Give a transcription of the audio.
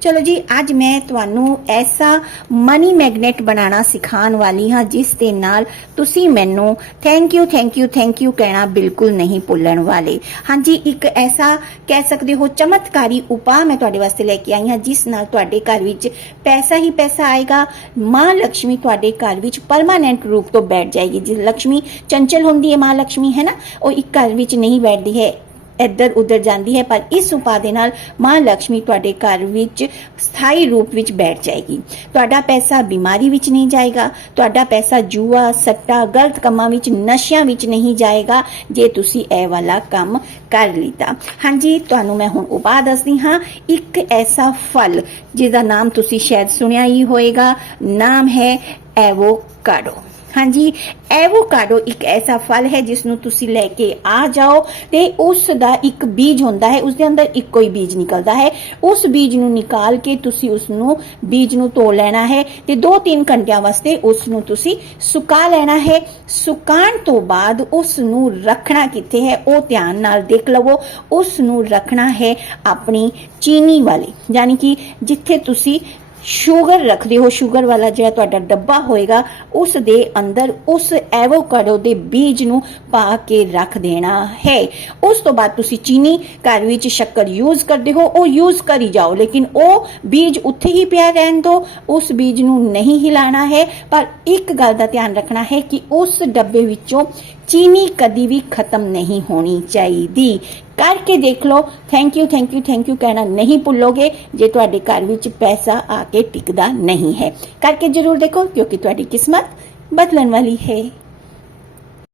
ਚਲੋ ਜੀ, ਅੱਜ ਮੈਂ ਤੁਹਾਨੂੰ ਐਸਾ ਮਨੀ ਮੈਗਨੇਟ ਬਣਾਉਣਾ ਸਿਖਾਉਣ ਵਾਲੀ ਹਾਂ, ਜਿਸ ਦੇ ਨਾਲ ਤੁਸੀਂ ਮੈਨੂੰ thank you thank you thank you ਕਹਿਣਾ ਬਿਲਕੁਲ ਨਹੀਂ ਭੁੱਲਣ ਵਾਲੇ। ਹਾਂਜੀ, ਇੱਕ ਐਸਾ ਕਹਿ ਸਕਦੇ ਹੋ ਚਮਤਕਾਰੀ ਉਪਾਅ ਮੈਂ ਤੁਹਾਡੇ ਵਾਸਤੇ ਲੈ ਕੇ ਆਈ ਹਾਂ, ਜਿਸ ਨਾਲ ਤੁਹਾਡੇ ਘਰ ਵਿੱਚ ਪੈਸਾ ਹੀ ਪੈਸਾ ਆਏਗਾ। ਮਾਂ ਲక్ష్ਮੀ ਤੁਹਾਡੇ ਘਰ ਵਿੱਚ ਪਰਮਾਨੈਂਟ ਰੂਪ ਤੋਂ ਬੈਠ ਜਾਏਗੀ। ਜਿਸ ਲక్ష్ਮੀ ਚੰਚਲ ਹੁੰਦੀ ਹੈ, ਮਾਂ ਲక్ష్ਮੀ ਹੈ ਨਾ? ਉਹ ਇੱਕ ਘਰ ਵਿੱਚ ਨਹੀਂ ਬੈਠਦੀ ਹੈ। ਇੱਧਰ ਉੱਧਰ ਜਾਂਦੀ ਹੈ, ਪਰ ਇਸ ਉਪਾਅ ਦੇ ਨਾਲ ਮਾਂ ਲక్ష్ਮੀ ਤੁਹਾਡੇ ਘਰ ਵਿੱਚ ਸਥਾਈ ਰੂਪ ਵਿੱਚ ਬੈਠ ਜਾਏਗੀ। ਤੁਹਾਡਾ ਪੈਸਾ ਬਿਮਾਰੀ ਵਿੱਚ ਨਹੀਂ ਜਾਏਗਾ, ਤੁਹਾਡਾ ਪੈਸਾ ਜੂਆ, ਸੱਟਾ, ਗਲਤ ਕੰਮਾਂ ਵਿੱਚ, ਨਸ਼ਿਆਂ ਵਿੱਚ ਨਹੀਂ ਜਾਏਗਾ, ਜੇ ਤੁਸੀਂ ਇਹ ਵਾਲਾ ਕੰਮ ਕਰ ਲਿੱਤਾ। ਹਾਂਜੀ, ਤੁਹਾਨੂੰ ਮੈਂ ਹੁਣ ਉਪਾਅ ਦੱਸਦੀ ਹਾਂ। ਇੱਕ ਐਸਾ ਫਲ ਜਿਹਦਾ ਨਾਮ ਤੁਸੀਂ ਸ਼ਾਇਦ ਸੁਣਿਆ ਹੀ ਹੋਏਗਾ, ਨਾਮ ਹੈ ਐਵੋਕਾਡੋ। ਹਾਂਜੀ ਐਵੋਕਾਡੋ ਇੱਕ ਐਸਾ ਫਲ ਹੈ ਜਿਸ ਨੂੰ ਤੁਸੀਂ ਲੈ ਕੇ ਆ ਜਾਓ ਤੇ ਉਸ ਦਾ ਇੱਕ ਬੀਜ ਹੁੰਦਾ ਹੈ ਉਸ ਦੇ ਅੰਦਰ ਇੱਕੋ ਹੀ ਬੀਜ ਨਿਕਲਦਾ ਹੈ। ਉਸ ਬੀਜ ਨੂੰ ਨਿਕਾਲ ਕੇ ਤੁਸੀਂ ਉਸ ਨੂੰ ਬੀਜ ਨੂੰ ਧੋ ਲੈਣਾ ਹੈ ਤੇ 2-3 ਘੰਟਿਆਂ ਵਾਸਤੇ ਉਸ ਨੂੰ ਤੁਸੀਂ ਸੁਕਾ ਲੈਣਾ ਹੈ। ਸੁਕਾਉਣ ਤੋਂ ਬਾਅਦ ਉਸ ਨੂੰ ਰੱਖਣਾ ਕਿੱਥੇ ਹੈ, ਉਹ ਧਿਆਨ ਨਾਲ ਦੇਖ ਲਵੋ। ਉਸ ਨੂੰ ਰੱਖਣਾ ਹੈ ਆਪਣੀ ਚੀਨੀ ਵਾਲੀ, ਯਾਨੀ ਕਿ ਜਿੱਥੇ ਤੁਸੀਂ ਸ਼ੂਗਰ ਰੱਖਦੇ ਹੋ, ਸ਼ੂਗਰ ਵਾਲਾ ਜਿਹੜਾ ਤੁਹਾਡਾ ਡੱਬਾ ਹੋਏਗਾ, ਉਸ ਦੇ ਅੰਦਰ ਉਸ ਐਵੋਕਾਡੋ ਦੇ ਬੀਜ ਨੂੰ ਪਾ ਕੇ ਰੱਖ ਦੇਣਾ ਹੈ। ਉਸ ਤੋਂ ਬਾਅਦ ਤੁਸੀਂ ਚੀਨੀ ਘਰ ਵਿੱਚ ਸ਼ੱਕਰ ਯੂਜ਼ ਕਰਦੇ ਹੋ, ਉਹ ਯੂਜ਼ ਕਰੀ ਜਾਓ, ਲੇਕਿਨ ਉਹ ਬੀਜ ਉੱਥੇ ਹੀ ਪਿਆ ਰਹਿਣ ਦਿਓ ਉਸ ਬੀਜ ਨੂੰ ਨਹੀਂ ਹਿਲਾਣਾ ਹੈ। ਪਰ ਇੱਕ ਗੱਲ ਦਾ ਧਿਆਨ ਰੱਖਣਾ ਹੈ ਕਿ ਉਸ ਡੱਬੇ ਵਿੱਚੋਂ ਚੀਨੀ ਕਦੀ ਵੀ ਖਤਮ ਨਹੀਂ ਹੋਣੀ ਚਾਹੀਦੀ। ਕਰਕੇ ਦੇਖ ਲਓ। Thank you thank you thank you ਕਹਿਣਾ ਨਹੀਂ ਭੁੱਲੋਗੇ। ਜੇ ਤੁਹਾਡੇ ਘਰ ਵਿੱਚ ਪੈਸਾ ਆ ਕੇ ਟਿਕਦਾ ਨਹੀਂ ਹੈ। ਕਰਕੇ ਜ਼ਰੂਰ ਦੇਖੋ, ਕਿਉਂਕਿ ਤੁਹਾਡੀ ਕਿਸਮਤ ਬਦਲਣ ਵਾਲੀ ਹੈ।